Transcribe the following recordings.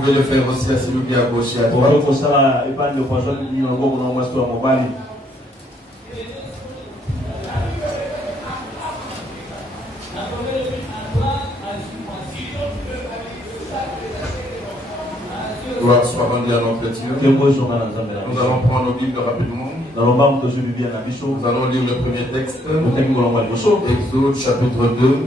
pouvez le faire aussi à celui qui est à gauche et à droite. Gloire soit rendue à notre Dieu. Nous allons prendre nos Bibles rapidement. Nous allons lire le premier texte. Exode chapitre 2.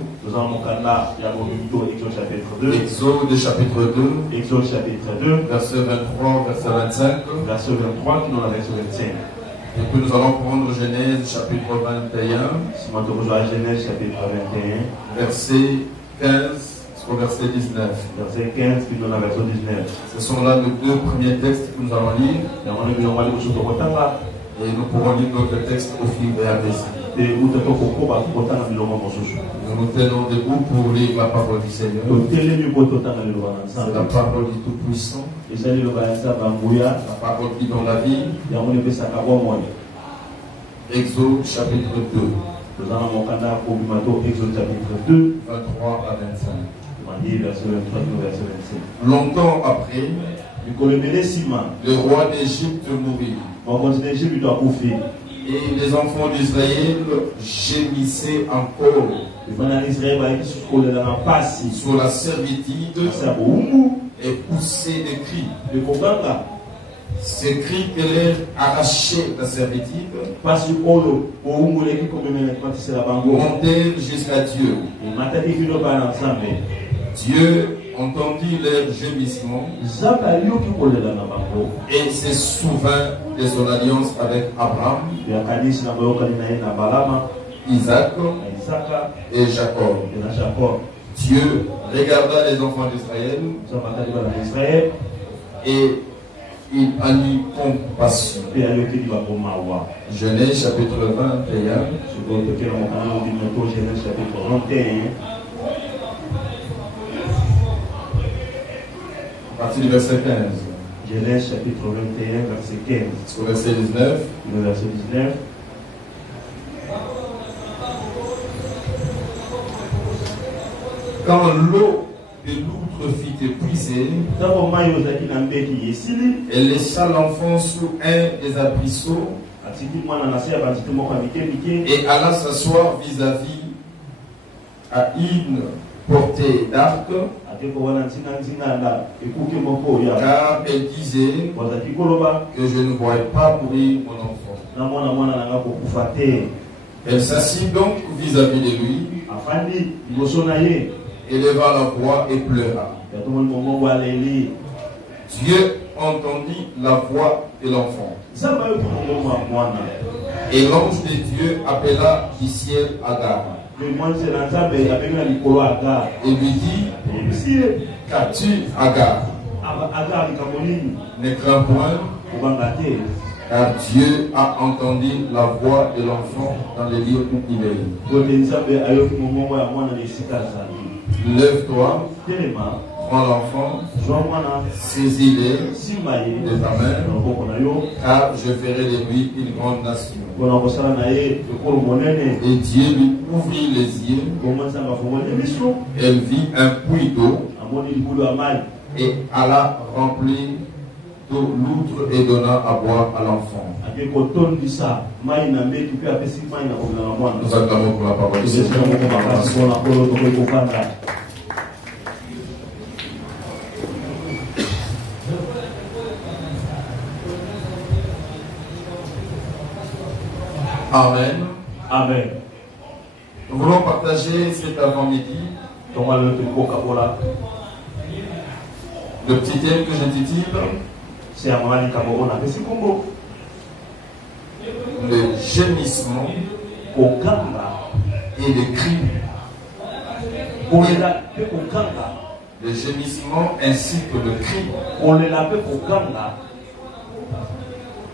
Exode chapitre 2. Verset 23, verset 25. Et puis nous allons prendre Genèse chapitre 21. Verset 15. Au verset 19. Verset 15, puis dans la version 19. Ce sont là les deux premiers textes que nous allons lire. Et nous pourrons lire d'autres textes au fil de la mesure. Nous nous tenons debout pour lire la parole du Seigneur. C'est la parole du Tout-Puissant. La parole qui donne la vie. Exode chapitre 2. Exode chapitre 2. 23 à 25. Verset 23, verset 25. Longtemps après, le roi d'Égypte mourut. Et les enfants d'Israël gémissaient encore sur la servitude et poussaient des cris. Ces cris qui leur arrachaient la servitude montèrent jusqu'à Dieu. Dieu entendit leur gémissement et se souvint de son alliance avec Abraham, Isaac et Jacob. Dieu regarda les enfants d'Israël et il en eut compassion. Genèse chapitre 21. À partir du verset 15. Genèse chapitre 21, verset 15. Au verset 19. Le verset 19. Quand l'eau de l'outre fit épuiser, elle laissa l'enfant sous un des arbrisseaux et alla s'asseoir vis-à-vis à une portée d'arc, car elle disait que je ne voyais pas mourir mon enfant. Elle s'assit donc vis-à-vis de lui, éleva la voix et pleura. Dieu entendit la voix de l'enfant. Et l'ange de Dieu appela du ciel Agar. Et lui dit, qu'as-tu, Agar? Ne crains point, car Dieu a entendu la voix de l'enfant dans les lieux où il est. Lève-toi, prends l'enfant, saisis-le de ta main, car je ferai de lui une grande nation. Et Dieu lui ouvrit les yeux. Elle vit un puits d'eau et alla remplir d'eau l'outre et donna à boire à l'enfant. Nous acclamons pour la parole du Seigneur. Amen. Amen. Nous voulons partager cet avant-midi le petit thème que j'intitule le gémissement et les cris. Le gémissement ainsi que le cri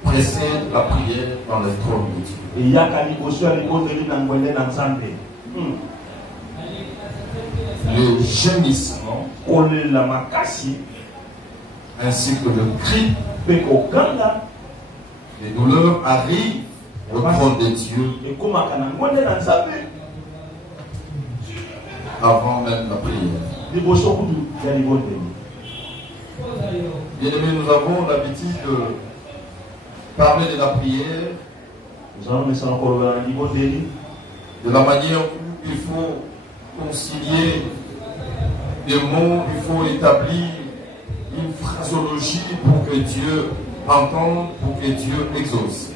précède la prière dans le trône de Dieu. Le gémissement ainsi que le cri, les douleurs arrivent au trône de Dieu avant même la prière. Bien aimé, nous avons l'habitude de parler de la prière, de la manière où il faut concilier des mots, il faut établir une phraseologie pour que Dieu entende, pour que Dieu exauce.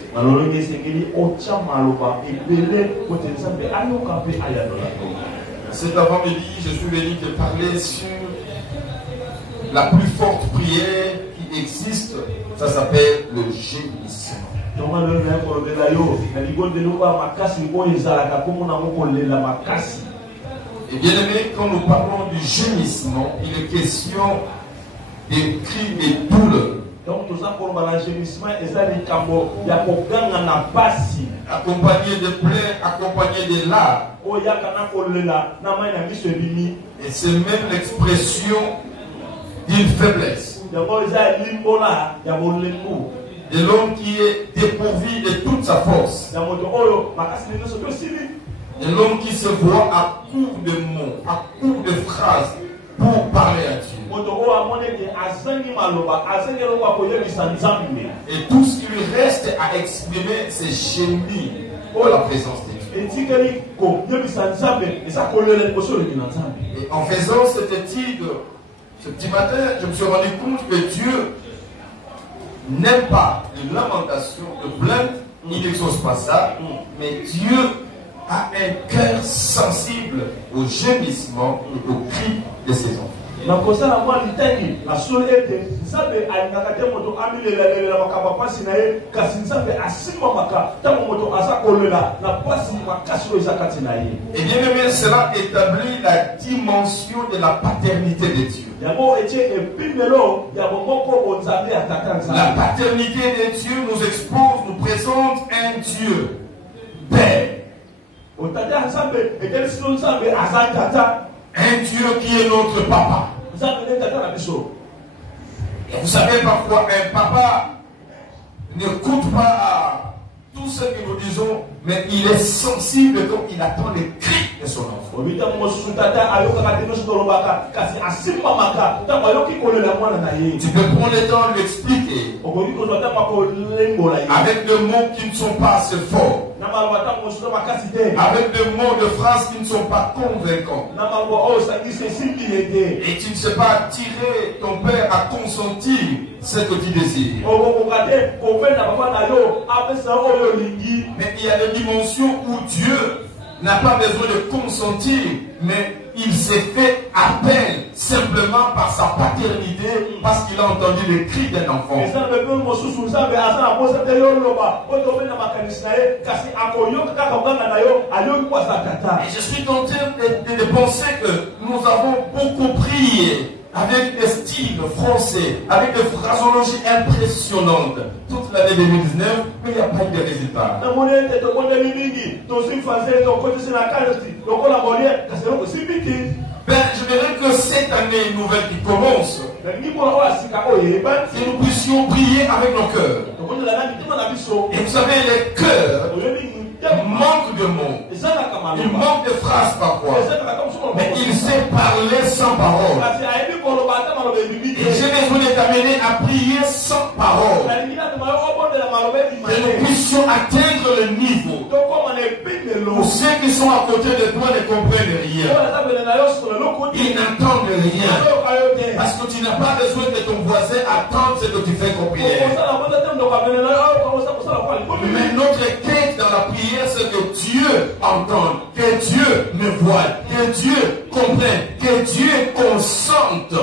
Cet avant-midi, je suis venu te parler sur la plus forte prière qui existe. Ça s'appelle le gémissement. Et bien aimé, quand nous parlons du gémissement, il est question des cris et douleurs. Accompagné de pleurs, accompagné de larmes. Et c'est même l'expression d'une faiblesse. De l'homme qui est dépourvu de toute sa force. De l'homme qui se voit à court de mots, à court de phrases pour parler à Dieu. Et tout ce qui lui reste à exprimer, c'est gémir pour la présence de Dieu. Et en faisant cette étude, ce petit matin, je me suis rendu compte que Dieu n'aime pas les lamentations, les plaintes, il n'exauce pas ça, mais Dieu a un cœur sensible au gémissement et aux cris de ses enfants. Et bien aimé, cela établit la dimension de la paternité de Dieu. La paternité de Dieu nous expose, nous présente un Dieu Père. Un Dieu qui est notre papa. Et vous savez parfois un papa n'écoute pas à tout ce que nous disons, mais il est sensible quand il attend les cris de son enfant. Tu peux prendre le temps de lui expliquer avec des mots qui ne sont pas assez forts, avec des mots de phrases qui ne sont pas convaincants. Et tu ne sais pas attirer ton père à consentir ce que tu désires. Mais il y a des dimensions où Dieu n'a pas besoin de consentir, mais il s'est fait appel simplement par sa paternité, parce qu'il a entendu les cris d'un enfant. Et je suis tenté de penser que nous avons beaucoup prié avec des styles français, avec des phraseologies impressionnantes toute l'année 2019, mais il n'y a pas eu de résultats. Ben, je dirais que cette année nouvelle qui commence, que nous puissions prier avec nos cœurs. Et vous savez, les cœurs manquent de mots, ils manquent de phrases parfois, mais il sait parler sans parole. Et j'ai besoin de t'amener à prier sans parole, que nous puissions atteindre le niveau où ceux qui sont à côté de toi ne comprennent rien, ils n'entendent rien, parce que tu n'as pas besoin que ton voisin attende ce que tu fais comme prière. Mais notre quête dans la prière, c'est que Dieu entende, que Dieu me voie, que Dieu comprenne, que Dieu consente.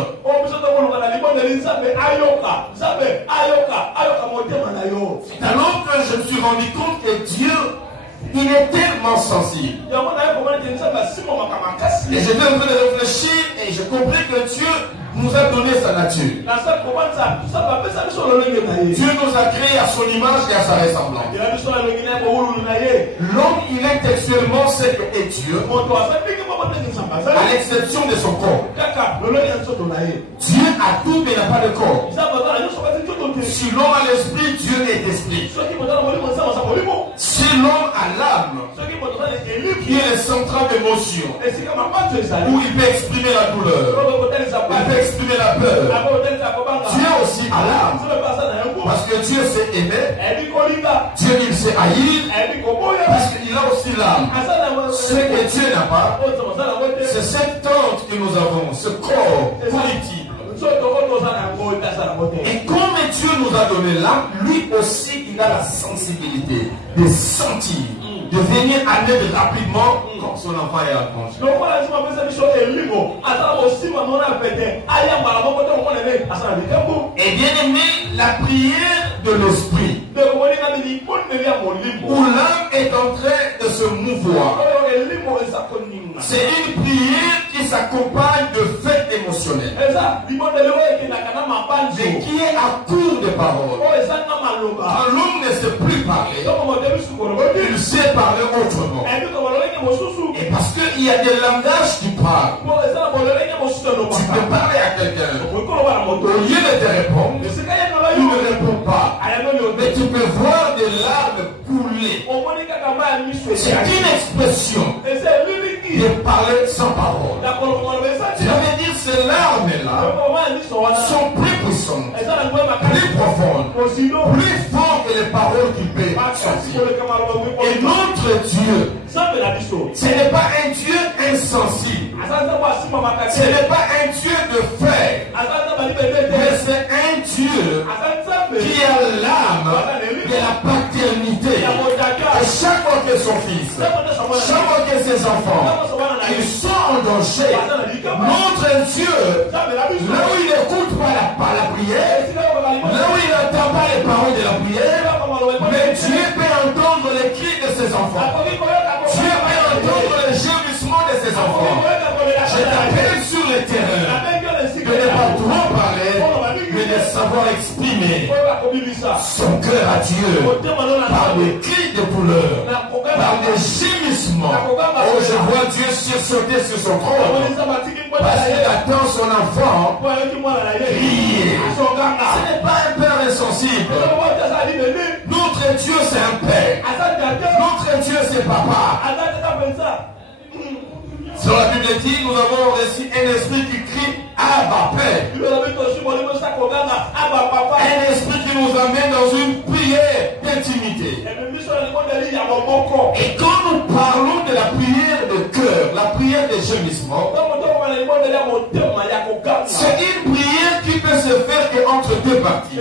Alors que je me suis rendu compte que Dieu, il est tellement sensible. Et j'étais en train de réfléchir et je compris que Dieu nous a donné sa nature. Dieu nous a créé à son image et à sa ressemblance. L'homme, il est textuellement ce que est Dieu, à l'exception de son corps. Dieu a tout mais n'a pas de corps. Si l'homme a l'esprit, Dieu est esprit. Si l'homme a l'âme, qui est le central d'émotion, où il peut exprimer la douleur, il peut exprimer la peur. Dieu aussi a l'âme, parce que Dieu sait aimer, Dieu il sait haïr, parce qu'il a aussi l'âme. Ce que Dieu n'a pas, c'est cette tente que nous avons, ce corps politique. Et comme Dieu nous a donné l'âme, lui aussi il a la sensibilité de sentir, de venir à l'aide rapidement quand son enfant est accroché. Et bien aimé, la prière de l'esprit, où l'âme est en train de se mouvoir, c'est une prière qui s'accompagne de faits émotionnels et qui est à court de paroles. Quand l'homme ne sait plus parler, il sait parler autrement. Et parce qu'il y a des langages qui parlent, tu peux parler à quelqu'un, au lieu de te répondre, il ne répond pas. Mais tu peux voir des larmes couler. C'est une expression de parler sans parole. Ça veut dire que ces larmes-là sont plus puissantes, plus profondes, plus fortes que les paroles qui peuvent sortir. Et notre Dieu, ce n'est pas un Dieu insensible, ce n'est pas un Dieu de fer, mais c'est un Dieu qui a l'âme de la paternité. Et chaque fois que son fils, chaque fois que ses enfants, ils sont en danger, notre Dieu, là où il n'écoute pas la prière, là où il n'entend pas les paroles de la prière, mais Dieu peut entendre les cris de ses enfants. Dieu peut entendre les gémissements de ses enfants. Je t'appelle sur le terrain de ne pas trop parler, mais de savoir exprimer son cœur à Dieu par des cris de douleur, par des gémissements. Oh, je vois Dieu sursauter sur son trône parce qu'il attend son enfant crier. Ce n'est pas un père insensible. Notre Dieu c'est un père. Notre Dieu c'est papa. Sur la Bible dit, nous avons reçu un esprit qui crie Abba Père. Un esprit qui nous amène dans une prière d'intimité. Et quand nous parlons de la prière de cœur, la prière des gémissements, c'est une prière qui peut se faire qu'entre deux parties.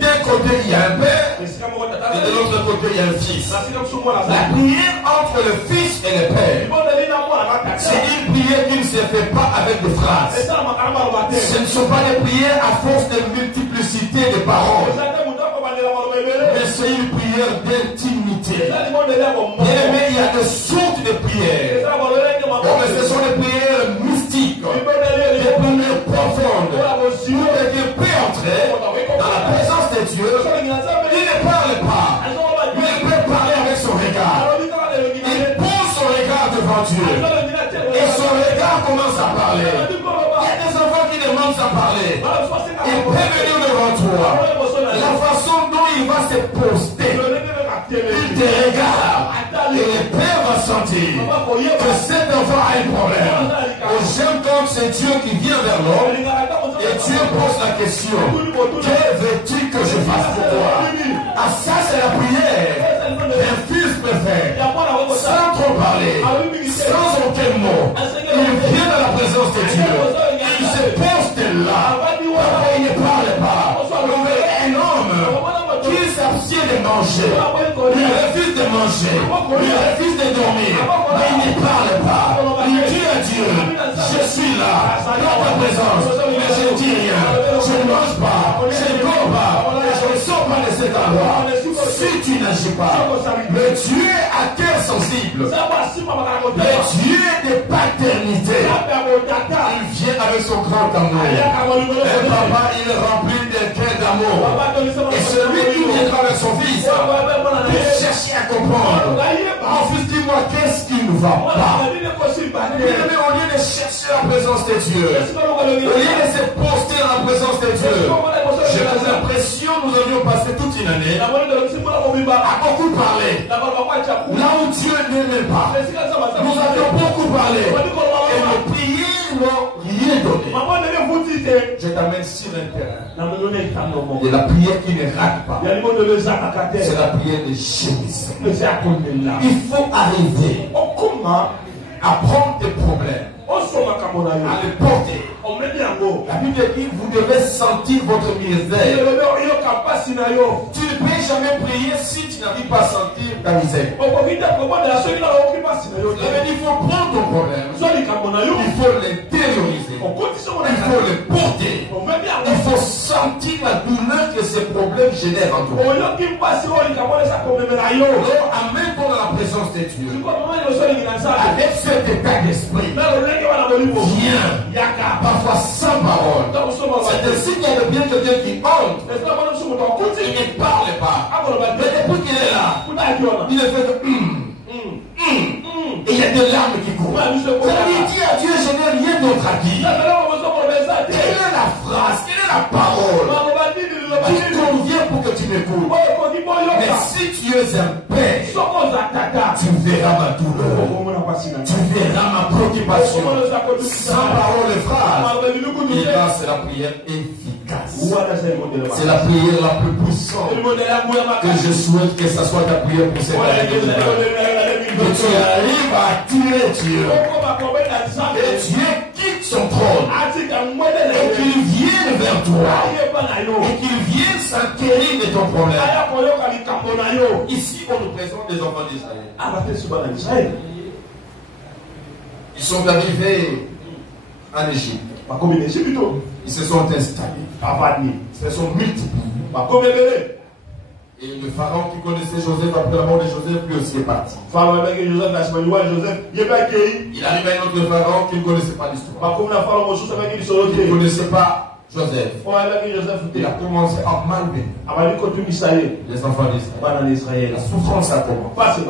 D'un côté il y a un père, et de l'autre côté il y a un fils. La prière entre le fils et le père, c'est une prière qui ne se fait pas avec des phrases. Ce ne sont pas des prières à force de multiplicité de paroles, mais c'est une prière d'intimité. Mais il y a des sortes de prières. Mais ce sont des prières mystiques, des prières profondes, où Dieu peut entrer dans la présence de Dieu. Il ne parle pas, mais il peut parler avec son regard. Il pose son regard devant Dieu et son regard commence à parler. Il y a des enfants qui demandent à parler. Il peut venir devant toi. La façon dont il va se poster, il te regarde et le père va sentir que cet enfant a un problème. J'aime quand c'est Dieu qui vient vers l'homme et Dieu pose la question: que veux-tu que je fasse pour toi? Ah, ça c'est la prière qu'un fils peut faire sans trop parler, sans aucun mot. Il vient dans la présence de Dieu, il se poste là, après il ne parle pas. Un homme qui s'abstient de manger, il refuse de manger, il refuse de dormir, mais il ne parle pas. Il dit à Dieu: je suis là, dans ta présence, mais je ne dis rien, je ne mange pas, je ne cours pas, et je ne sors pas de cet endroit. Si tu n'agis pas, le Dieu à cœur sensible, le Dieu de paternité, il vient avec son grand amour. Et papa, il est rempli de cœur d'amour. Et celui qui viendra avec son fils peut chercher à comprendre. Mon fils, dis-moi, qu'est-ce qui ne va pas? Mais au lieu de chercher la présence de Dieu, au lieu de se poster dans la présence de Dieu, j'ai l'impression que nous avions passé toute une année à beaucoup parler. Là où n'aimait pas. Nous avions beaucoup parlé. Et nos prières n'ont rien donné. Je t'amène sur un terrain. Et la prière qui ne rate pas. C'est la prière de gémissement. Il faut arriver à prendre tes problèmes, à les porter. La Bible dit vous devez sentir votre misère. Tu ne peux jamais prier si tu n'arrives pas à sentir ta misère. Il faut prendre ton problème, il faut l'intérioriser, il faut le porter, il faut sentir la douleur que ces problèmes génèrent en toi. Alors amène-toi dans la présence de Dieu avec cet état d'esprit. Viens, parfois sans parole. C'est ainsi qu'il y a de bien quelqu'un qui entre. Il ne parle pas. Mais depuis qu'il est là, il ne fait que et il y a des larmes qui courent. Il dit à Dieu, je n'ai rien d'autre à dire. Quelle est la phrase, quelle est la parole qui convient pour que tu m'écoutes? Mais si tu es un père, tu verras ma douleur, tu verras ma préoccupation. Sans parole et phrase. Et là, c'est la prière efficace. C'est la prière la plus puissante. Que je souhaite que ça soit ta prière pour cette année. Que tu arrives à attirer Dieu. Et Dieu quitte son trône. Et qu'il vienne vers toi. Et qu'il vienne s'enquérir de ton problème. Ici, on nous présente des enfants d'Israël. Ils sont arrivés en Égypte. Ils se sont installés. Ils se sont multipliés. Et le pharaon qui connaissait Joseph, après la mort de Joseph, lui aussi est parti. Il arrive à un autre pharaon qui ne connaissait pas l'histoire. Il ne connaissait pas Joseph. Il a commencé à malmener les enfants d'Israël. La souffrance a commencé.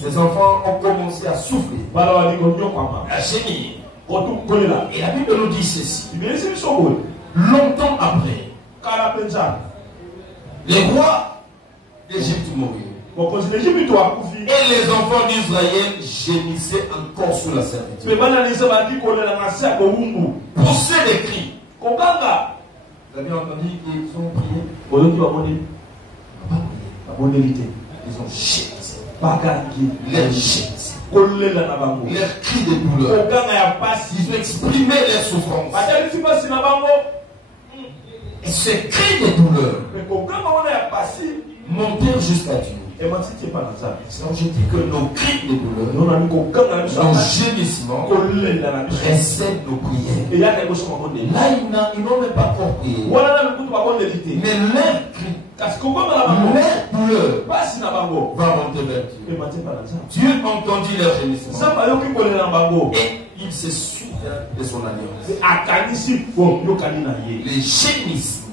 Ces enfants ont commencé à souffrir, à gémir. Et la Bible nous dit ceci. Longtemps après, les rois d'Égypte moururent. Et les enfants d'Israël gémissaient encore sous la servitude. Poussaient des cris. Vous avez entendu qu'ils ont prié? Ils ont gémissé. Les gémissaient. Leurs cris de douleur. Ils ont exprimé leurs souffrances. Et ces cris de douleur montèrent jusqu'à Dieu. Donc je dis que nos cris de douleur, nos gémissements précèdent nos prières. Là, ils n'ont même pas encore prié. Mais leur cri, leur douleur va monter vers Dieu. Dieu entendit leur gémissement. Et il se souvient de son alliance. Les gémissements,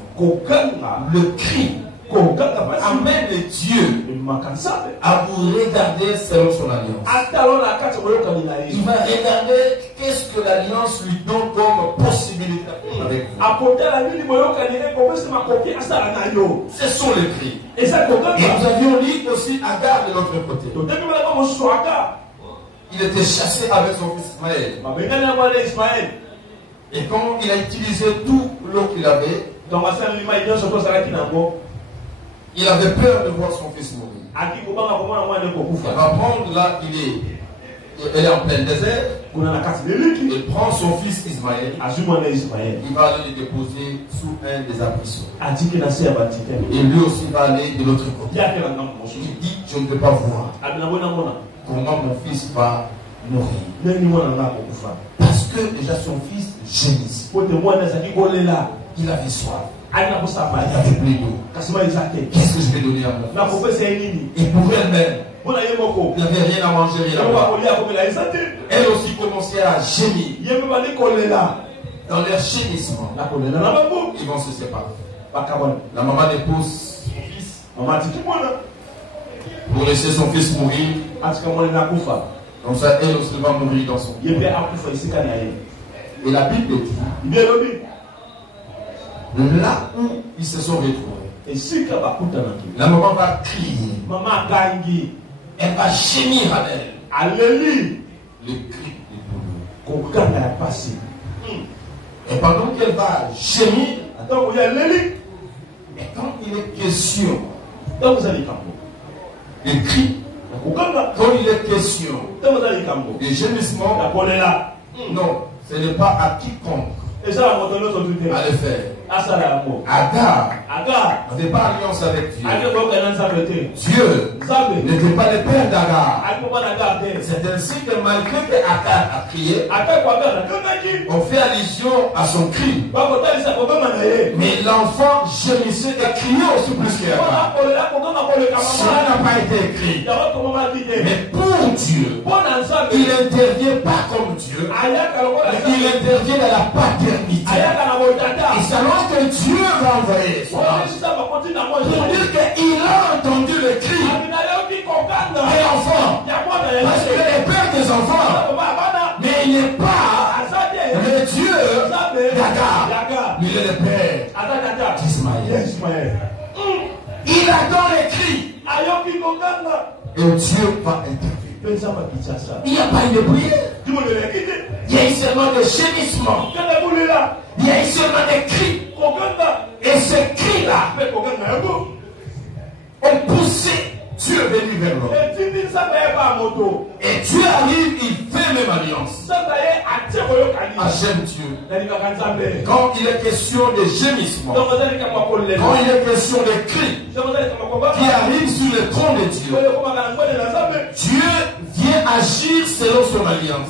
le cri, amène Dieu à vous regarder selon son alliance. Il va regarder qu'est-ce que l'alliance lui donne comme possibilité avec vous. Ce sont les cris. Et nous avions dit aussi Agar de l'autre côté. Il était chassé avec son fils Ismaël. Et quand il a utilisé tout l'eau qu'il avait, il avait peur de voir son fils mourir. Il va prendre là, il est en plein désert. Il prend son fils Ismaël. Il va aller le déposer sous un des arbrisseaux. Et lui aussi va aller de l'autre côté. Il dit, je ne peux pas voir comment mon fils va mourir. Parce que déjà son fils gémissait. Il avait soif. Il avait plus d'eau. Qu'est-ce que je vais donner à mon fils? Et pour elle-même, il n'avait rien à manger, rien à boire. Elle aussi commençait à gémir. Dans leur gémissement, ils vont se séparer. La maman dépose son fils pour laisser son fils mourir. Comme ça, elle aussi va mourir dans son corps. Et la Bible dit, là où ils se sont retrouvés, la maman va crier. Elle va gémir à elle. le cri du douleur. Et pendant qu'elle va gémir, et quand il est question de cri, quand il est question de gémissement, non, ce n'est pas à quiconque à le faire. Agar n'avait pas alliance avec Dieu. Dieu n'était pas le père d'Agar. C'est ainsi que malgré que Agar a crié, on fait allusion à son cri. Mais l'enfant gémissait et criait aussi plus qu'Agar. Cela n'a pas été écrit. Mais pour Dieu, il n'intervient pas comme Dieu, mais il intervient dans la paternité. Et c'est alors que Dieu va envoyer son ange pour dire qu'il a entendu le cri des enfants. Parce qu'il est le père des enfants. Mais il n'est pas le Dieu d'Agar. Mais il est le père d'Ismaël. Il attend les cris. Et Dieu va intervenir. Il n'y a pas une prière. Il y a seulement des gémissements. Il y a seulement des cris. Et ces cris-là ont poussé Dieu venu vers l'homme. Et Dieu arrive, il fait même alliance. J'aime Dieu. Quand il est question de gémissement, quand il est question de cris qui arrivent sur le trône de Dieu, Dieu vient agir selon son alliance.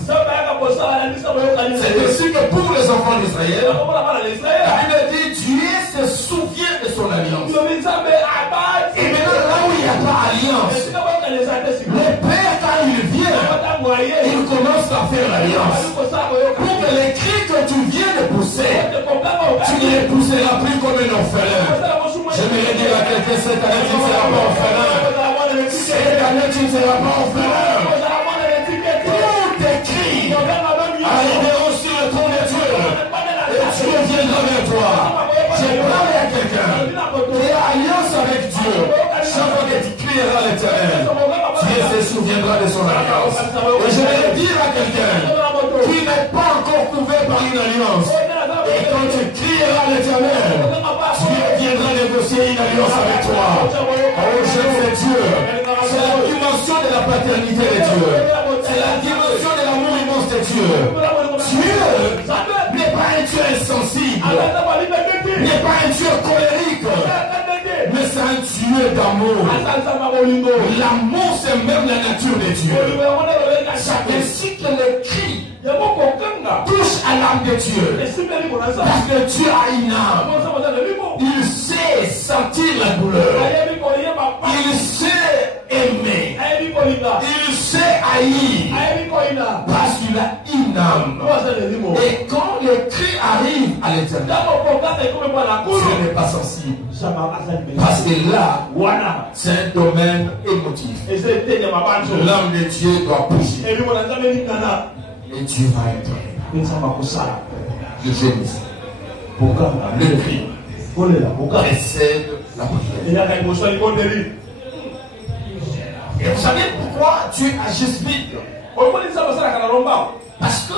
C'est ainsi que pour les enfants d'Israël, la Bible dit Dieu se souvient de son alliance. Et maintenant là où il n'y a pas alliance, le Père quand il vient, il commence à faire l'alliance. Pour que les cris que tu viens de pousser, tu ne les pousseras plus comme un orphelin. J'aimerais dire à quelqu'un cette année tu ne seras pas orphelin. Cette année tu ne seras pas orphelin. Tous tes cris arriveront sur le trône de Dieu. Et Dieu viendra vers toi. J'ai parlé à quelqu'un qui a alliance avec Dieu. Chaque fois que tu crieras à l'Éternel, Dieu se souviendra de son alliance. Et je vais dire à quelqu'un qui n'est pas encore couvert par une alliance, et quand tu crieras à l'Éternel, Dieu viendra négocier une alliance avec toi. Oh, j'aime Dieu. C'est la dimension de la paternité de Dieu. C'est la dimension de l'amour immense de Dieu. Dieu n'est pas un Dieu insensible, n'est pas un Dieu colérique, mais c'est un Dieu d'amour. L'amour, c'est même la nature de Dieu. C'est ainsi que le cri touche à l'âme de Dieu. Parce que Dieu a une âme. Il sait sentir la douleur. Il sait aimer. Il sait haïr. Parce qu'il a une âme. Et quand le cri arrive à l'Éternel, Dieu n'est pas sensible. Parce que là, c'est un domaine émotif. L'âme de Dieu doit bouger. Et Dieu va intervenir. Le gémisse, le cri précède la prière. Et vous savez pourquoi Dieu agit vite? Parce que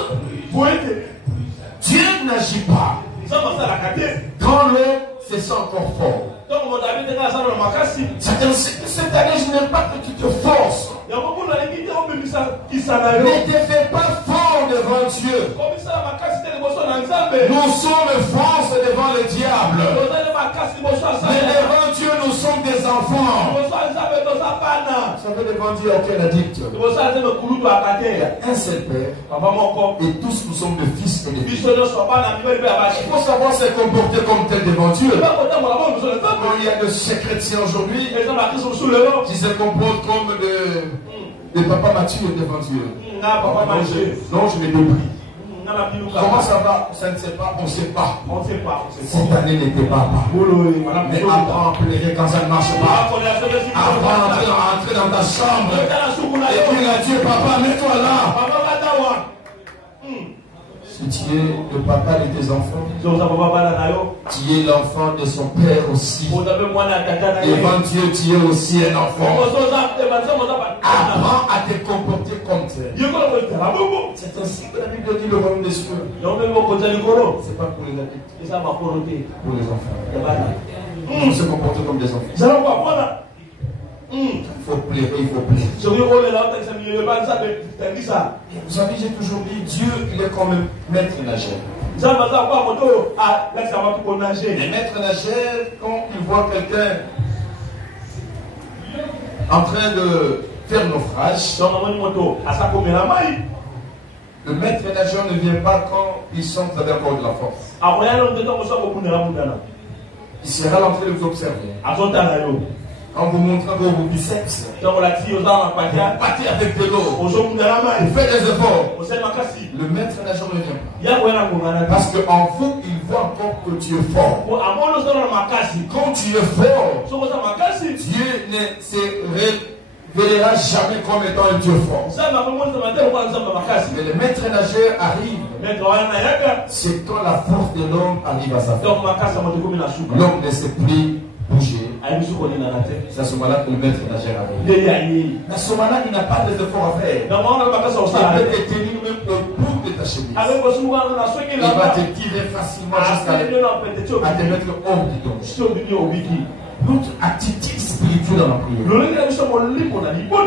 Dieu n'agit pas quand l'homme se sent encore fort. Cette année, je n'aime pas que tu te forces. Ne te fais pas fort devant Dieu. Nous sommes force devant le diable. Mais devant Dieu, nous sommes des enfants. Ça veut devant Dieu auquel addict. Il y a un seul Père. Et tous nous sommes des fils et des filles. Il faut savoir se comporter comme tel devant Dieu. Il y a de ces chrétiens aujourd'hui qui se comportent comme des papas matures devant Dieu. Non, je les déprie. Comment ça va? Ça ne sait pas, on ne sait pas. Cette année n'était pas bas. Mais apprends à pleurer quand ça ne marche pas. Apprends à entrer dans ta chambre et dire à Dieu, papa, mets-toi là. Si tu es le papa de tes enfants, tu es l'enfant de son père aussi. Devant Dieu, tu es aussi un enfant. Apprends à te comporter comme C'est ainsi que la Bible dit le royaume des cieux. C'est pas pour les adultes, pour les enfants. Se comporter comme des enfants. Il faut plaire, il faut plaire. Vous savez, j'ai toujours dit, Dieu, il est comme maître nageur. Les maîtres nageurs, quand ils voient quelqu'un en train de faire naufrage, le maître nageur ne vient pas quand il sent que vous avez encore de la force. Il sera l'entrée de vous observer. En vous montrant vos biceps, vous battez avec de l'eau, vous faites des efforts. Le maître nageur ne vient pas. Parce qu'en vous, il voit encore que tu es fort. Quand tu es fort, Dieu ne se révélera jamais comme étant un Dieu fort. Mais le maître nageur arrive. C'est quand la force de l'homme arrive à sa fin. L'homme ne sait plus bouger. C'est à ce moment-là que le maître nageur arrive. À ce moment-là, il n'a pas d'efforts à faire. Il peut te tenir même au bout de ta chemise. Il va te tirer facilement jusqu'à te mettre hors du danger. Notre attitude spirituelle dans la prière.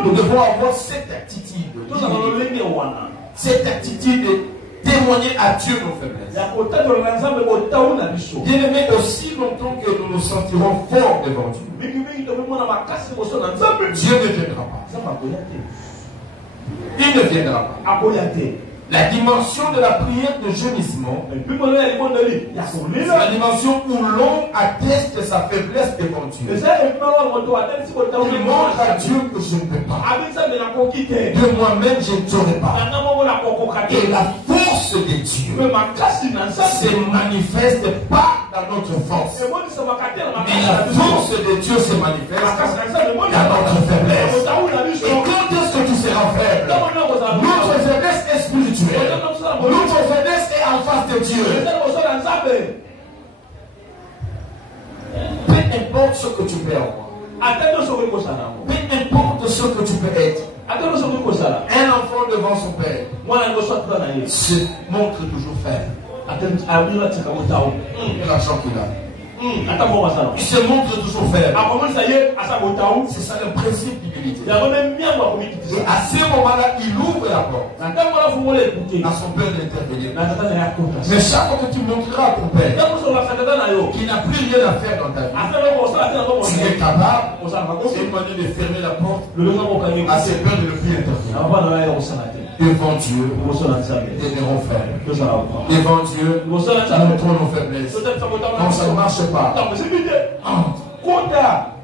Nous devons avoir cette attitude. Cette attitude de témoigner à Dieu nos faiblesses. Bien aimé, aussi longtemps que nous nous sentirons forts devant Dieu, Dieu ne viendra pas. Il ne viendra pas. La dimension de la prière de gémissement, c'est la dimension où l'homme atteste sa faiblesse devant Dieu. Il montre à Dieu que je ne peux pas. De moi-même, je ne saurais pas. Et la force de Dieu se manifeste pas dans notre force. Mais la force de Dieu se manifeste dans notre faiblesse. Et quand est-ce que tu seras faible? Notre faiblesse est spirituelle. Notre faiblesse est en face de Dieu. Peu importe ce que tu peux avoir. Peu importe ce que tu peux être. Un enfant devant son père se montre toujours faible. Et l'argent qu'il a. Il se montre toujours faible. C'est ça le principe d'humilité. Et à ce moment-là, il ouvre la porte à son père d'intervenir. Mais chaque fois que tu montreras à ton père qu'il n'a plus rien à faire dans ta vie, tu es capable, c'est une manière de fermer la porte à ses pères de ne plus intervenir. Devant Dieu, demeurons faibles. Devant Dieu, montrons nos faiblesses. Quand ça ne marche pas,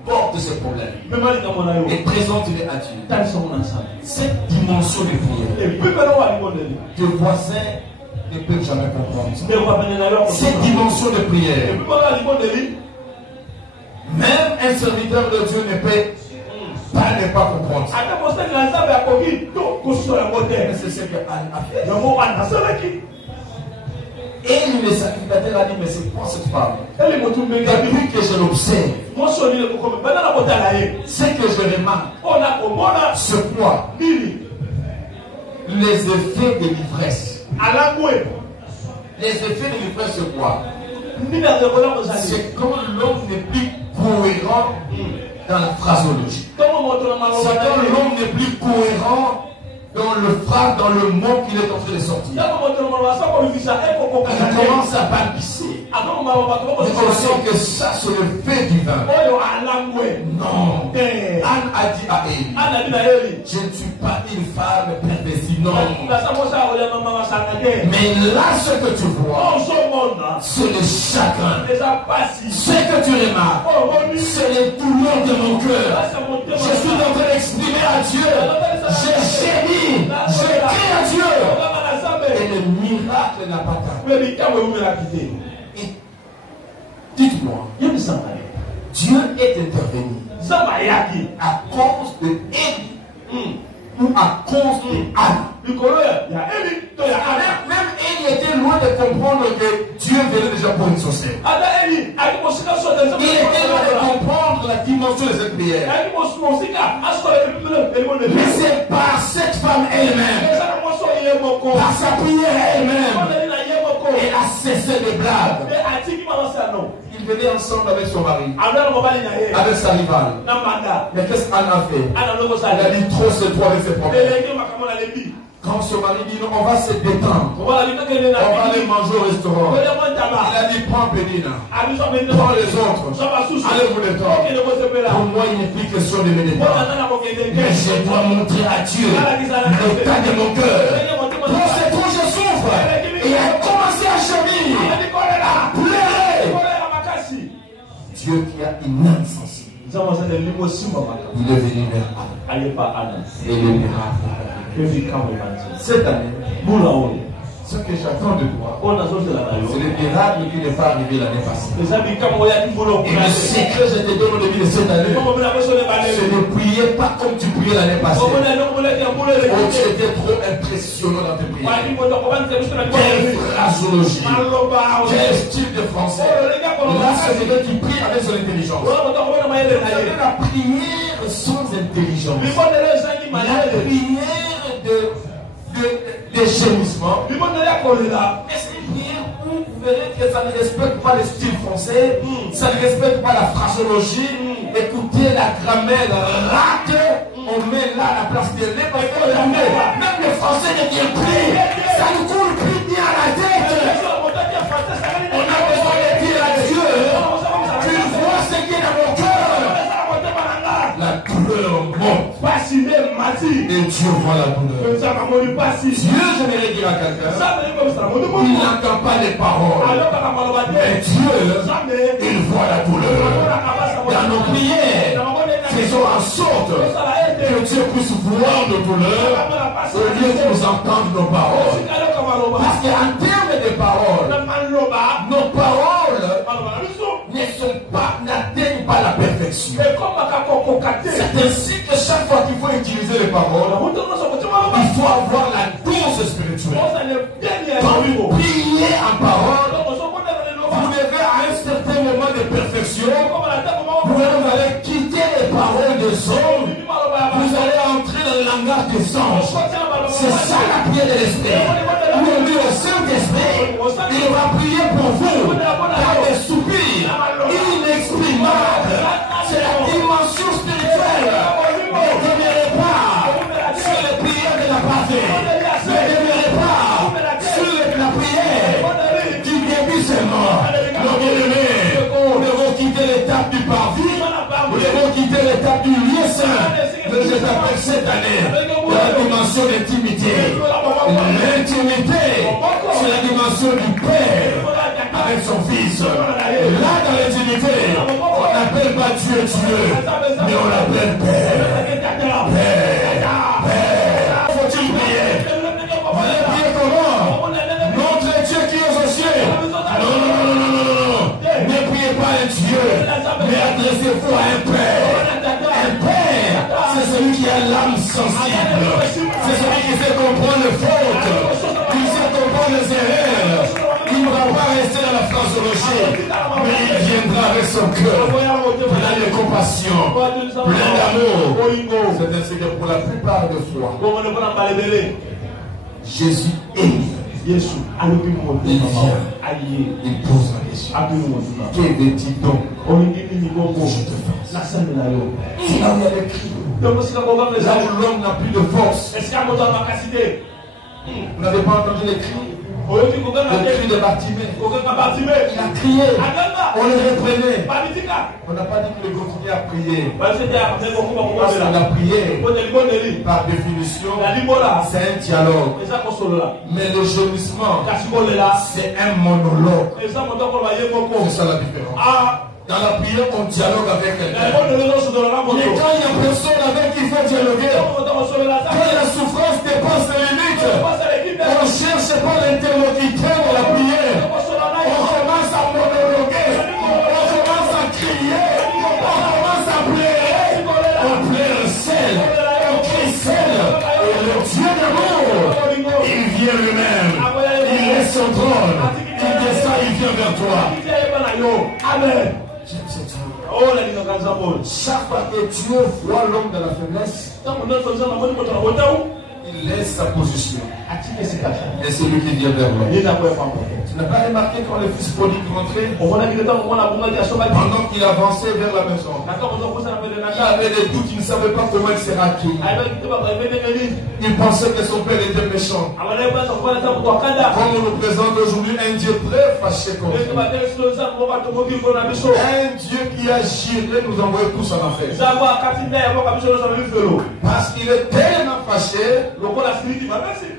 porte ces problèmes et présente-les à Dieu. Cette dimension de prière, tes voisins ne peuvent jamais comprendre ça. Cette dimension de prière, même un serviteur de Dieu ne peut ne pas comprendre ça. C'est ce que Anne a fait. Et le sacrificateur a dit, mais c'est quoi cette femme? Depuis que je l'observe, c'est que je remarque, c'est quoi? Les effets de l'ivresse. Les effets de l'ivresse, c'est quoi? C'est quand l'homme n'est plus cohérent dans la phraseologie. C'est quand l'homme n'est plus cohérent dans le phrase, dans le mot qu'il est en train de sortir. Il commence à balbutier. Et on sent que ça, c'est le fait divin. Non. Anne a dit à Élie, je ne suis pas une femme pervertie. Non. Mais là, ce que tu vois, c'est le chagrin. Ce que tu remarques, c'est les douleurs de mon cœur. Je suis en train d'exprimer à Dieu. Je gémis. Je crie à Dieu. Et le miracle n'a pas tardé. Et dites-moi, Dieu est intervenu à cause de Élie ou à cause de Anne. Même Élie était loin de comprendre que Dieu venait déjà pour une société. Il était loin de comprendre la dimension de cette prière. Mais c'est par cette femme elle-même Par sa prière elle-même, elle a cessé de blagues. Ils venaient ensemble avec son mari, avec sa rivale. Mais qu'est-ce qu'Anne a fait? Elle a dit trop c'est toi avec ses problèmes. Quand son mari dit non, on va se détendre, on va aller manger au restaurant, il a dit prends Pénina, prends les autres, allez vous détendre. Pour moi il n'est plus question de me détendre, mais je dois montrer à Dieu l'état de mon cœur. Pour ce temps je souffre, et il a commencé à gémir, à pleurer. Dieu qui a une âme sensible, il est venu vers Anne, et le miracle. Cette année, ce que j'attends de toi, c'est le miracle qui n'est pas arrivé l'année passée. Et le secret que je te donne au début de cette année, c'est ne prier pas comme tu priais l'année passée. Oh, tu étais trop impressionnant dans tes prières. Quelle phrasologie, quel style de français. Là, c'est quelqu'un qui prie avec son intelligence. La prière sans intelligence, la prière de gémissement. Est-ce une prière où vous verrez que ça ne respecte pas le style français, ça ne respecte pas la phraseologie? Écoutez la grammaire rate, on met là la place de lait parce que même le français ne vient plus, ça ne coule plus bien à la tête. On a besoin de dire à Dieu, tu vois ce qui est dans mon cœur. La douleur monte. Et Dieu voit la douleur. Dieu, j'aimerais dire à quelqu'un, il n'entend pas les paroles. Mais Dieu, il voit la douleur. Dans nos prières, faisons en sorte que Dieu puisse voir nos douleurs au lieu de nous entendre nos paroles. Parce qu'en termes de paroles, nos paroles n'atteignent pas la perfection. C'est ainsi que chaque fois qu'il faut utiliser les paroles, il faut avoir la dose spirituelle. Quand vous priez en parole, vous devez à un certain moment de perfection, vous allez quitter les paroles des hommes, vous allez entrer dans le langage des anges. C'est ça la prière de l'esprit. Où on dit au Saint-Esprit, il va prier pour vous par des soupirs inexprimables. C'est la dimension spirituelle. Ne demeurez pas sur les prières de la partie. Ne demeurez pas sur la prière du début seulement. Nos bien-aimés, nous devons quitter l'étape du parvis. Nous devons quitter l'étape du lieu saint. Mais je t'appelle cette année la dimension d'intimité. L'intimité, c'est la dimension du Père avec son Fils. Là, dans l'intimité, on n'appelle pas Dieu Dieu, mais on l'appelle Père. Père. Faut-il prier? Vous allez prier comment? Notre Dieu qui est aux cieux. Non. Ne priez pas un Dieu, mais adressez-vous à un Père. Un Père, c'est celui qui a l'âme sensible. C'est celui qui sait comprendre les fautes. Il sait comprendre les erreurs. Il ne va pas rester dans la phraseologie, mais il viendra avec son cœur plein de compassion, plein d'amour. C'est ainsi que pour la plupart des fois, Jésus est. Il vient, il pose la question. Que veux-tu donc? Je te fasse. C'est là où il y a des cris. Là où l'homme n'a plus de force. Vous n'avez pas entendu les cris? Le cri de Bartimée. Il a crié. On le reprenait. On n'a pas dit que le continuer à prier. Parce qu'on a prié. Par définition, c'est un dialogue. Mais le gémissement, c'est un monologue. C'est ça la différence. Dans la prière, on dialogue avec quelqu'un. Mais quand il y a personne avec qui il faut dialoguer, quand la souffrance dépasse les limites, on ne cherche pas l'interlocuteur dans la prière. On commence à monologuer, on commence à crier, on commence à pleurer. On pleure seul, on crie seul. Et le Dieu d'amour, il vient lui-même, il laisse son trône, il descend, il vient vers toi. Amen. Chaque fois que Dieu voit l'homme dans la faiblesse, il laisse sa position. Et c'est lui qui vient vers moi. Tu n'as pas remarqué quand le fils prodigue rentrait, pendant qu'il avançait vers la maison, il avait des doutes, il ne savait pas comment il serait acquis. Il pensait que son père était méchant. Comme on nous présente aujourd'hui un Dieu très fâché contre nous. Un Dieu qui a juré nous envoyer tous en enfer. Parce qu'il est tellement fâché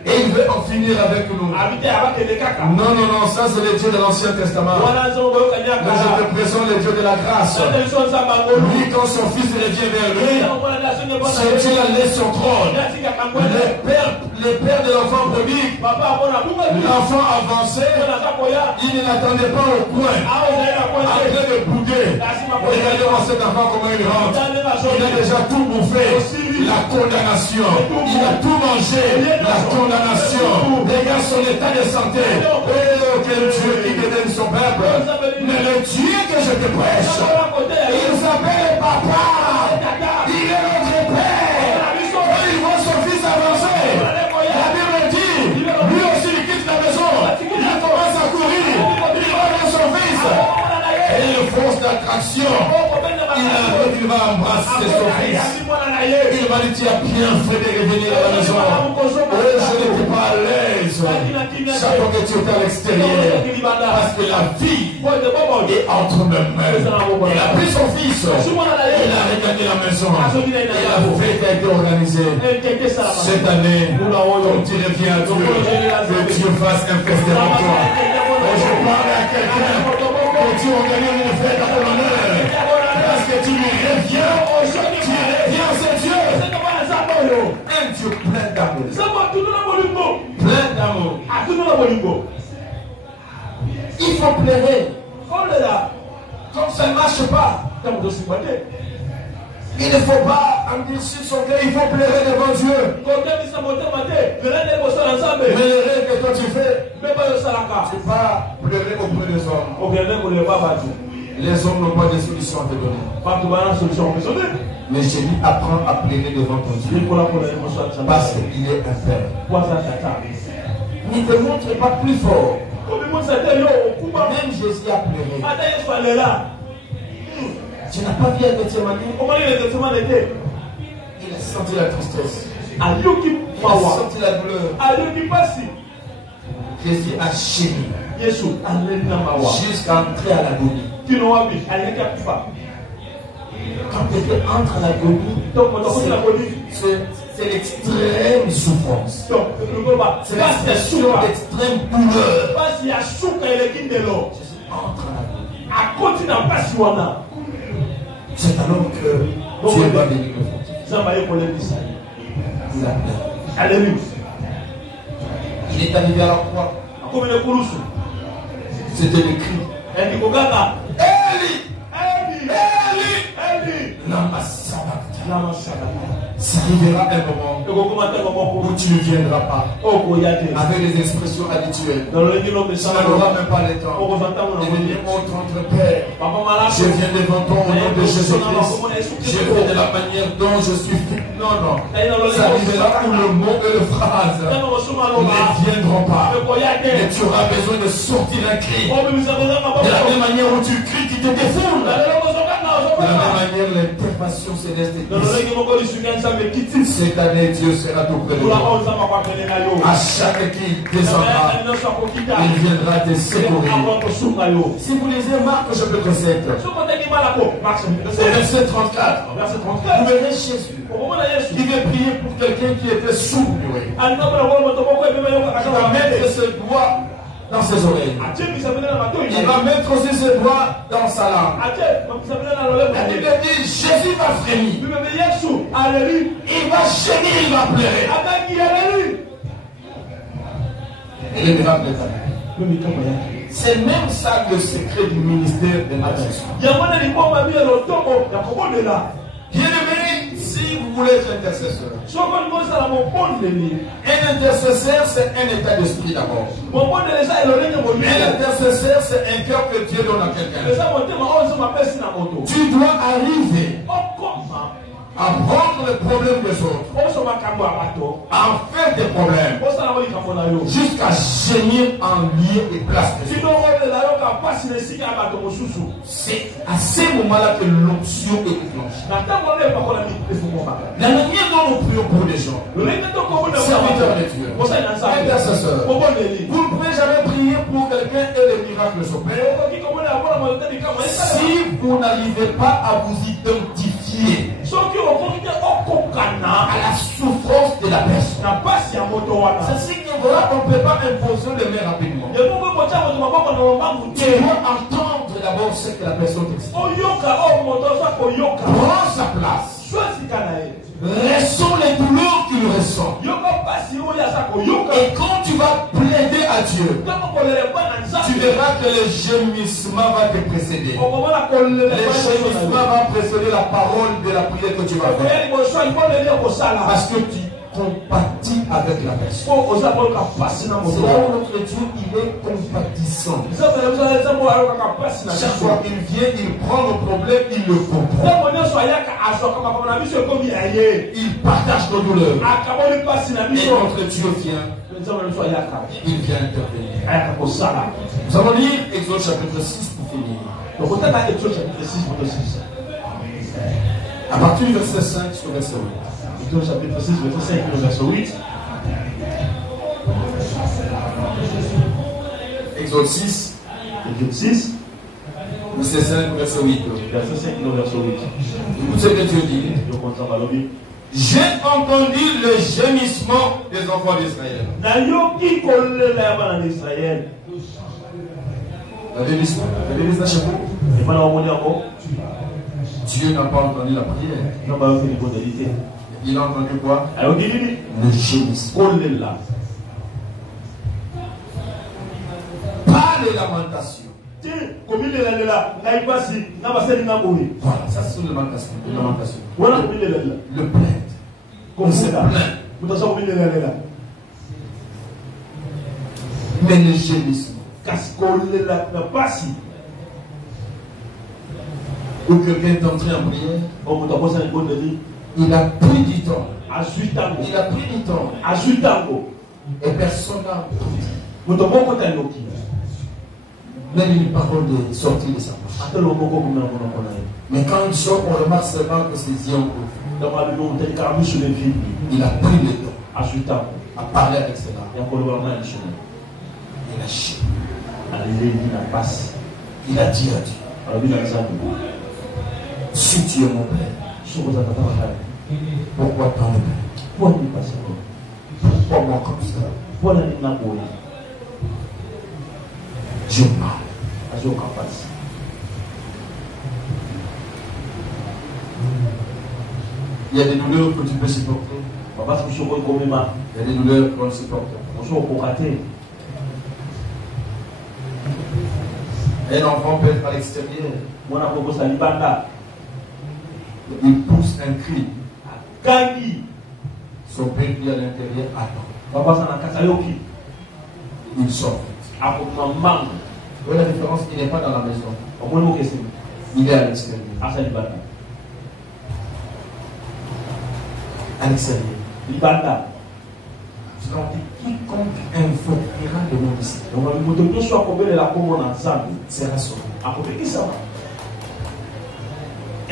et il veut en finir avec nous. Non, non, non, ça c'est le Dieu de l'Ancien Testament. Mais je te présente le Dieu de la grâce. Lui, quand son fils revient vers lui, ce Dieu laisse son trône. Les pères de l'enfant prodigue, l'enfant avançait, il ne l'attendait pas au coin, en train de bouder. Regardez-moi cet enfant comment il rentre. Il a déjà tout bouffé, la condamnation. Il a tout mangé, la condamnation. Regarde son état de santé. Oh, quel Dieu qui te donne son peuple. Mais le Dieu que je te prêche, il s'appelle Papa. Il est notre Père. Il voit son fils avancer. La Bible dit, lui aussi il quitte la maison. Il commence à courir. Il va vers son fils. Et une force d'attraction. Il va embrasser son fils. Il va lui dire, bien fait de revenir à la maison. Oh, je n'étais pas à l'aise. Chaque fois que tu étais à l'extérieur. Parce que la vie est entre mes mains. Il a pris son fils. Il a regardé la maison. Et la fête a été organisée. Cette année, quand tu reviens à Dieu, que Dieu fasse un fest devant toi. Je parle à quelqu'un que tu organises une fête à ton honneur. Parce que tu lui reviens. Tu reviens, c'est Dieu. Un Dieu plein d'amour. Plein d'amour. Il faut pleurer. Comme ça ne marche pas. Il ne faut pas endurcir son cœur, il faut pleurer devant Dieu. Mais le rêve que toi tu fais, tu ne vas pas pleurer auprès des hommes. Les hommes n'ont pas de solution à te donner. Mais je lui apprends à pleurer devant ton Dieu. Parce qu'il est un père. Il ne te montre pas plus fort. Même Jésus a pleuré. Tu n'as pas vu à Gethsemane? Il a senti la tristesse. Il a senti la douleur. Jésus a gémi jusqu'à entrer à l'agonie. Quand quelqu'un entre à l'agonie, c'est l'extrême souffrance. C'est l'expression d'extrême douleur. Jésus entre à l'agonie. C'est alors que Dieu va venir le faire. Il est arrivé à la croix. C'était le cri. Eli, Eli, lama sabachthani. Ça arrivera un moment où tu ne viendras pas avec les expressions habituelles. Tu n'auras même pas le temps de venir entre Père. Je viens devant toi au nom de Jésus-Christ. Je viens de la manière dont je suis fait. Non, non. Ça arrivera où le mot et le phrase ne viendront pas. Mais tu auras besoin de sortir un cri. De la même manière où tu cries, tu te défoules. De la même manière, l'intervention céleste est ici. Cette année, Dieu sera tout près de toi. À chaque qui descendra, il viendra te secourir. Si vous lisez Marc chapitre 7, verset 34, vous verrez Jésus qui veut prier pour quelqu'un qui était sourd. Il va mettre ses doigts dans ses oreilles. Il va mettre aussi ses doigts dans sa langue. La Bible dit Jésus va frémir. Il va gémir, il va pleurer. Et le miracle est arrivé. C'est même ça le secret du ministère de Jésus. Bien-aimé, si vous voulez être intercesseur, un intercesseur, c'est un état d'esprit d'abord. Un intercesseur, c'est un cœur que Dieu donne à quelqu'un. Tu dois arriver à prendre les problèmes des autres, à en faire des problèmes, jusqu'à gémir en lieu et place de Dieu. C'est à ces moments-là que l'onction est déclenchée. La manière dont nous prions pour les gens, serviteurs de Dieu, intercesseurs, vous ne pouvez jamais prier pour quelqu'un et les miracles s'opèrent si vous n'arrivez pas à vous identifier à la souffrance de la personne. Ceci ne voilà qu'on ne peut pas imposer les mains rapidement. Tu dois entendre d'abord ce que la personne t'explique. Prends sa place. Ressens les douleurs qu'il ressent. Et quand tu vas plaider à Dieu, tu verras que le gémissement va te précéder. Le gémissement va précéder la parole de la prière que tu vas faire. Parce que tu compatis avec la personne. C'est là où notre Dieu, il est compatissant. Chaque fois qu'il vient, il prend le problème, il le comprend. Il partage nos douleurs. Et notre Dieu vient, il vient intervenir. Nous allons lire Exode chapitre 6 pour finir. À partir du verset 5 jusqu'au verset 8. Exode chapitre 6, verset 5 au verset 8. Exode 6. Exode 6. Verset 5 au verset 8. Verset 5 au verset 8. Écoute ce que Dieu dit. J'ai entendu le gémissement des enfants d'Israël. La délice chez vous. Dieu n'a pas entendu la prière. Il a entendu quoi? Le gémissement. Pas les lamentations. Voilà, ça c'est une lamentation. Le plainte. On se plaint. Mais le gémissement. Ou quelqu'un est entré en prière, il a pris du temps. Il a pris du temps. Et personne n'a entendu. Même une parole de sortie de sa bouche. Mais quand il sort, on remarque seulement que ses yeux ont couvert. Il a pris le temps à parler avec ses larmes. Il a chié. Il a dit à Dieu, si tu es mon Père, pourquoi tant de peine? Pourquoi moi comme ça? Je parle. Il y a des douleurs que tu peux supporter. Il y a des douleurs qu'on ne supporte pas. Un enfant peut être à l'extérieur. Il pousse un cri. Son père qui est à l'intérieur attend. Il sort. La différence, il n'est pas dans la maison. Il est à l'extérieur. À l'extérieur. Quiconque invoquera le nom du Seigneur sera sauvé.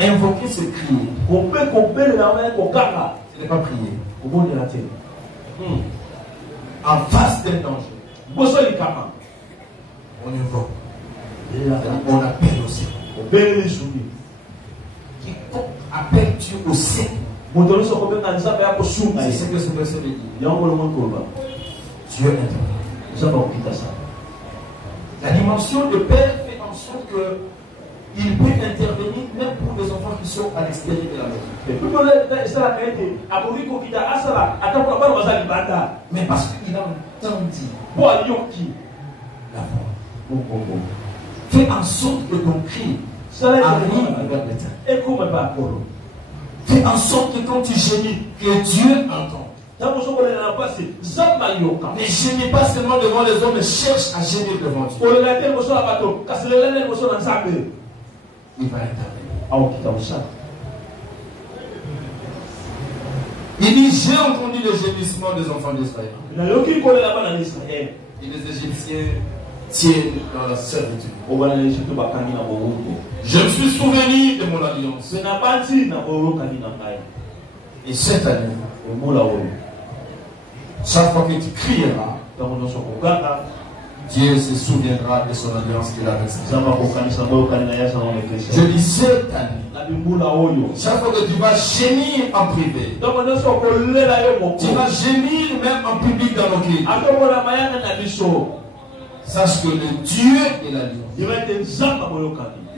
Invoquer, c'est crier. Ce n'est pas prier. En face d'un danger, on invoque. On appelle au Seigneur. Quiconque appelle Dieu au Seigneur. C'est ce que ce verset dit. Dieu intervient. La dimension de Père fait en sorte qu'il peut intervenir même pour les enfants qui sont à l'extérieur de la maison. Mais parce qu'il a entendu la voix. Fais en sorte que ton cri arrive vers l'éternel. Fais en sorte que quand tu gémis, que Dieu entend. Ne gémis pas seulement devant les hommes, mais cherche à gémir devant Dieu. Il va intervenir. Il dit, j'ai entendu les gémissements des enfants d'Israël. Et les Égyptiens tiennent dans la servitude. Je me suis souvenu de mon alliance. Et cette année, chaque fois que tu crieras, Dieu se souviendra de son alliance qu'il a avec ses enfants. Je dis cette année, chaque fois que tu vas gémir en privé, tu vas gémir même en public dans nos clips. Sache que le Dieu de l'alliance,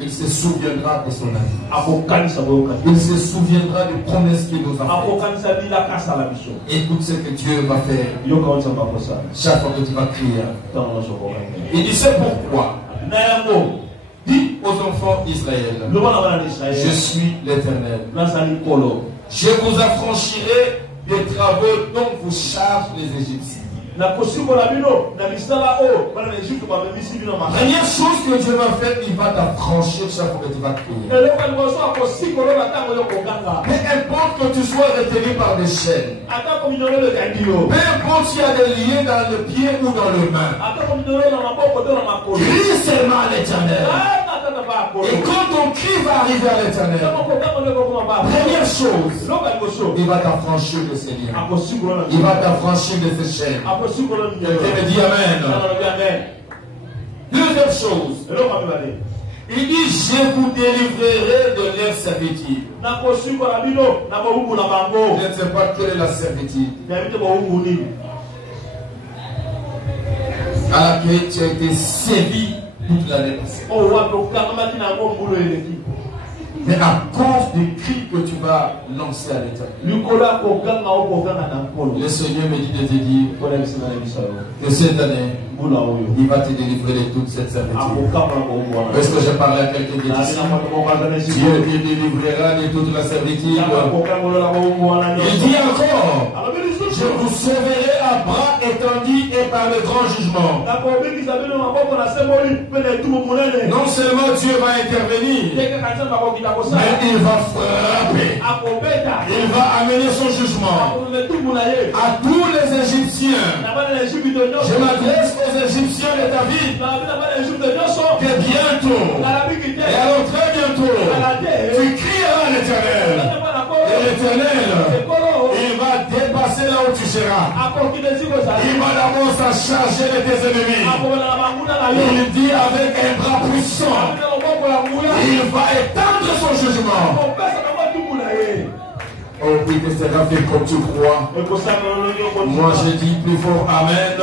il se souviendra de son alliance. Il se souviendra des promesses qu'il nous a faites. Écoute ce que Dieu va faire chaque fois que tu vas crier. Il dit c'est pourquoi. Dis aux enfants d'Israël, je suis l'Éternel. Je vous affranchirai des travaux dont vous chargent les Égyptiens. La première chose que Dieu va faire, il va t'affranchir chaque fois que tu vas crier. Peu importe que tu sois retenu par des chaînes, peu importe s'il y a des liens dans le pied ou dans le main, crie seulement à l'Éternel. Et quand ton cri va arriver à l'Éternel, première chose, il va t'affranchir de ces liens. Il va t'affranchir de ces chaînes. Quelqu'un me dit Amen. Deuxième chose, il dit je vous délivrerai de leur servitude. Je ne sais pas quelle est la servitude à laquelle tu as été sévi toute l'année passée. Mais à cause des cris que tu vas lancer à l'Éternel, le Seigneur me dit de te dire que cette année, il va te délivrer de toute cette servitude. Est-ce que je parle à quelqu'un qui dit Dieu te délivrera de toute la servitude? Il dit encore, je vous sauverai à bras étendus et par le grand jugement. Non seulement Dieu va intervenir, mais il va frapper. Il va amener son jugement à tous les Égyptiens. Je m'adresse aux Égyptiens de ta vie. Que bientôt, et alors très bientôt, tu crieras à l'Éternel. Et l'Éternel, il va dépasser là où tu seras. Il va d'abord s'en charger de tes ennemis. Il dit avec un bras puissant, il va étendre son jugement. Oh oui, que cela fait comme tu crois. Moi je dis plus fort Amen.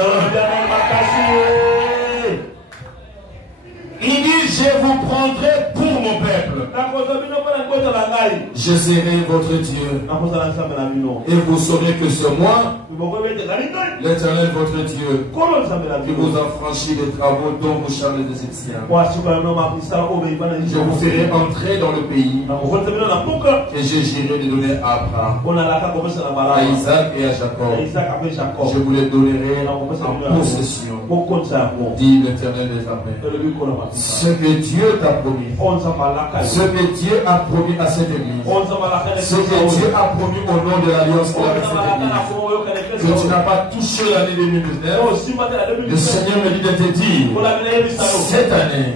Il dit je vous prendrai pour mon peuple. Je serai votre Dieu. Et vous saurez que c'est moi, l'Éternel votre Dieu, qui vous affranchit des travaux dont vous chargez les Égyptiens. Je vous ferai entrer dans le pays que j'ai juré de donner à Abraham, à Isaac et à Jacob. Je vous les donnerai en possession, dit l'Éternel des armées. Ce que Dieu t'a promis, ce que Dieu a promis à cette église, ce que Dieu a promis au nom de l'alliance qu'il a avec cette église, que tu n'as pas touché l'année 2019, le Seigneur me dit de te dire, cette année,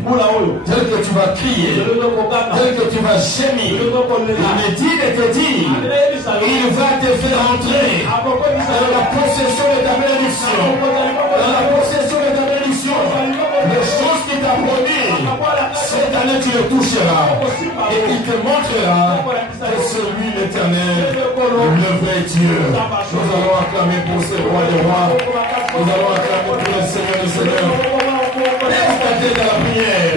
tel que tu vas crier, tel que tu vas gémir, il me dit de te dire, il va te faire entrer dans la possession de ta bénédiction, dans la possession de ta bénédiction, les choses qu'il t'a promis, cette année tu le toucheras et il te montrera que c'est lui l'Éternel, le vrai Dieu. Nous allons acclamer pour ce roi des rois, nous allons acclamer pour le Seigneur des seigneurs. Laisse ta tête à la prière.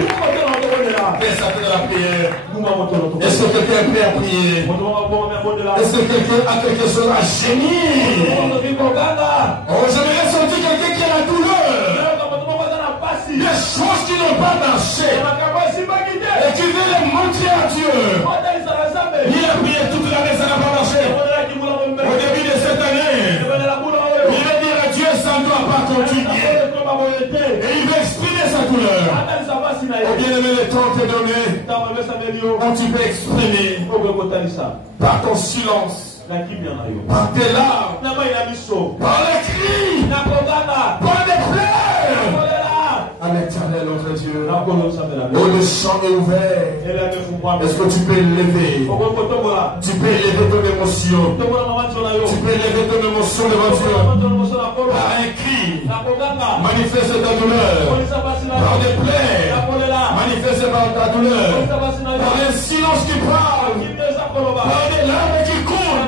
Laisse ta tête à la prière. Est-ce que quelqu'un est prêt à prier? Est-ce que quelqu'un a quelque chose à gémir? Oh, j'aimerais sentir quelqu'un qui a la douleur. Des choses qui n'ont pas marché et qui veulent les montrer à Dieu. Il a prié toute l'année, ça n'a pas marché. Au début de cette année, il va dire à Dieu, ça ne doit pas continuer. Et il va exprimer sa douleur. Au bien-aimé, le temps t'est donné. Quand tu peux exprimer par ton silence, par tes larmes, par les cris, par les pleurs. À l'Éternel, notre Dieu. Oh, le champ est ouvert. Est-ce que tu peux l'élever? Tu peux élever ton émotion. Tu peux élever ton émotion devant Dieu. Par un cri, manifeste ta douleur. Par des plaies, manifeste par ta douleur. Par un silence qui parle. Par des larmes qui coulent.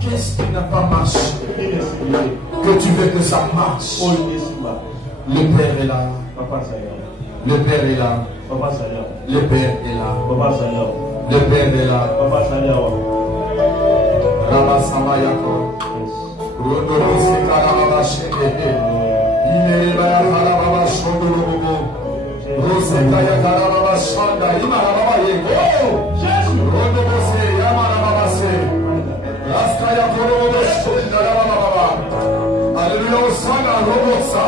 Qu'est-ce qui n'a pas marché? Que tu veux que ça marche? Le Père est là. Le Père est là. Le Père est là. Le Père est là. Rabba Samayako. Rodoro Sekarababa Shekete. Ineribaya Karababa Shondorobo. Rosekaya Karababa Shanda. Imarababa Yego. Rodoro Se Yamarababa Se. Raskaya Korobo Shondarababa. Alléluia. Osana Robosa.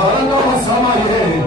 Arana Masamaye.